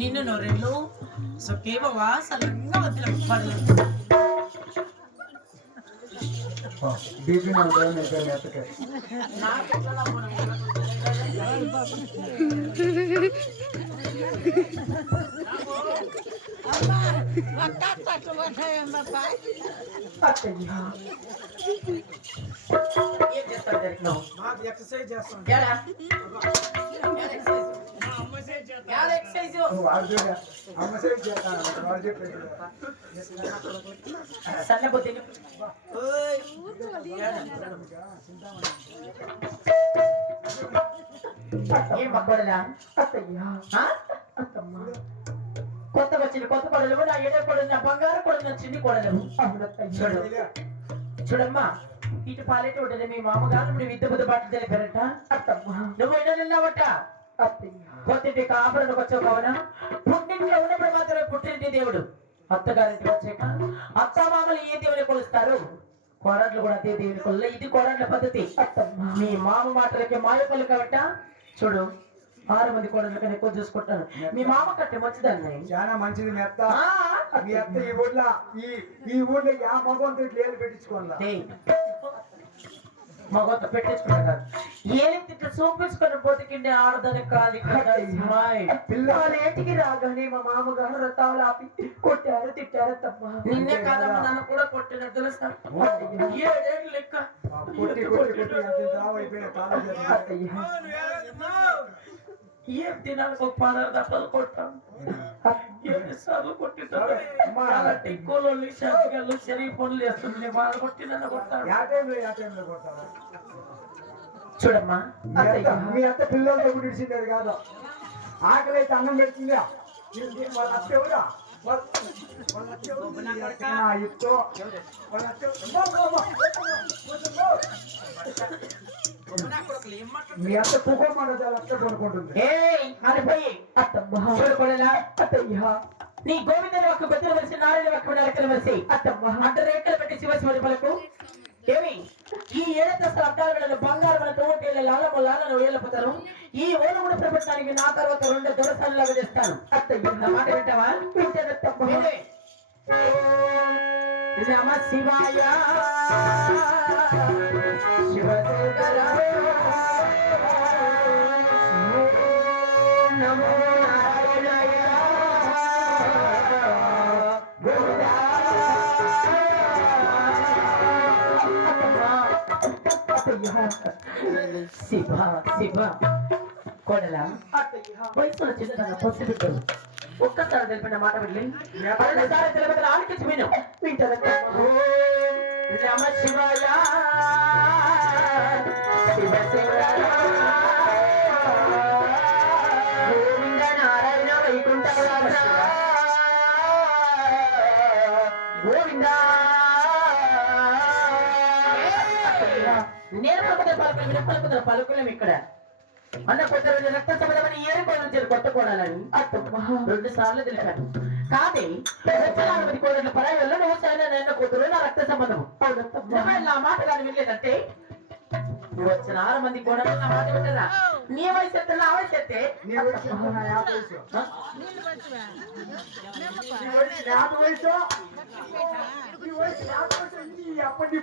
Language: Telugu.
నిన్ను నొరెళ్ళు సొక్కేమవా సలంగా వదిల పడలు బీపీ నా మెత్తకే ఏం చేస్తాను ఎక్సర్సైజ్ చేస్తాను సన్నబుద్ధి ఏం మక్కడలా కొత్త వచ్చిన కొత్త కొడలు నా ఏడో కొడలు నా బంగారు కొడలు నా చిన్ని కొడలు చూడు చూడమ్మా ఇటు పాలేట ఉంటుంది మీ మామగారు ఇప్పుడు విద్య బుద్ధ బాట తెలిపారట నువ్వు ఎన్నవట కొత్తింటి కాపురకు వచ్చావు కావున పుట్టింట్లో ఉన్నప్పుడు మాత్రమే పుట్టింటి దేవుడు అత్తగారింటికి వచ్చాక అత్త మామలు ఏ దేవుని కొలుస్తారు కోరాట్లు కూడా అదే దేవుని కొల్ల ఇది కోరాట్ల పద్ధతి మీ మామ మాటలకి మాయ పలు కాబట్ట చూడు 6 మంది కోడళ్ళ కన్నా ఎక్కువ చూసుకుంటాను మీ మామ కట్టే మంచిదాన్ని చాలా మంచిది మీ అత్త మీ అత్త ఈ ఊర్లో ఆ మగంతో లేలు పెట్టించుకోవాలి మగంతో పెట్టించుకున్నా ఏంటి చూపించుకొని పోతికిండి ఆడదని కాదు పిల్లలేటికి రాగానే మా మామగారు రథాలు ఆపి కొట్టారు తిట్టారు తప్ప నిన్నే కాదమ్మా నన్ను కూడా కొట్టినట్టు తెలుసా 7 ఏళ్ళు లెక్క కొట్టి ఏం తినాలి గొప్ప దెబ్బలు కొట్టాను ఎన్నిసార్లు కొట్టింటారు టిక్కోళ్ళు షాపికలు శరీర పనులు వేస్తుంది వాళ్ళు కొట్టి నన్ను కొట్టాడు చూడమ్మా మీ అత్త పిల్లలతో గుడిచిండేది కాదు ఆకలి అయితే అన్నం పెడుతుందా వాళ్ళ అత్త ఎవరా మీ అత్త కుకోమంటే అత్త కొనుక్కుంటుంది నీ గోవిందని ఒక బెత్తలు వరిసి నారాయణ ఒక నరకలు వరిసి అంత రేఖలు పెట్టి శివశివుడి పలకు ఏమి ఈ 7 దశల అద్దాల వేళలు బంగారు మన తోటేళ్ళ లాలము లాలను వెళ్ళిపోతారు ఈ ఓలముడు ప్రపంచానికి నా తర్వాత 2 దొరసాలలాగా చేస్తాను నా మాట వింటావా నమ శివాయ శివశంకర నమో నారాయణాయ శివ శివ కోడల వయసులో చిన్న పసిబిడ్డలు ఒక్కసారి తెలిపిన మాట వెళ్ళి తెలిపిన ఆలకించి విను వింటారు నమ శివాయ శివ శివ గోవింద నారాయణ వైకుంఠ గోవింద నేను పలుకుల పలుకులం ఇక్కడ అన్న కొత్త రోజు రక్త సంబంధమని ఏరుకోవాలని కొత్త కోడాలని 2 సార్లు తెలిపాను కానీ 4 కోడళ్ళ పరాయి వల్ల నువ్వు సైనా కూతురు నా రక్త సంబంధము నా మాట కానీ వినలేదంటే వచ్చిన 6 మంది కోడళ్ళు నా మాట వింటారా నీ వయసు ఎత్తే నా వయసు ఎత్తే అప్పటి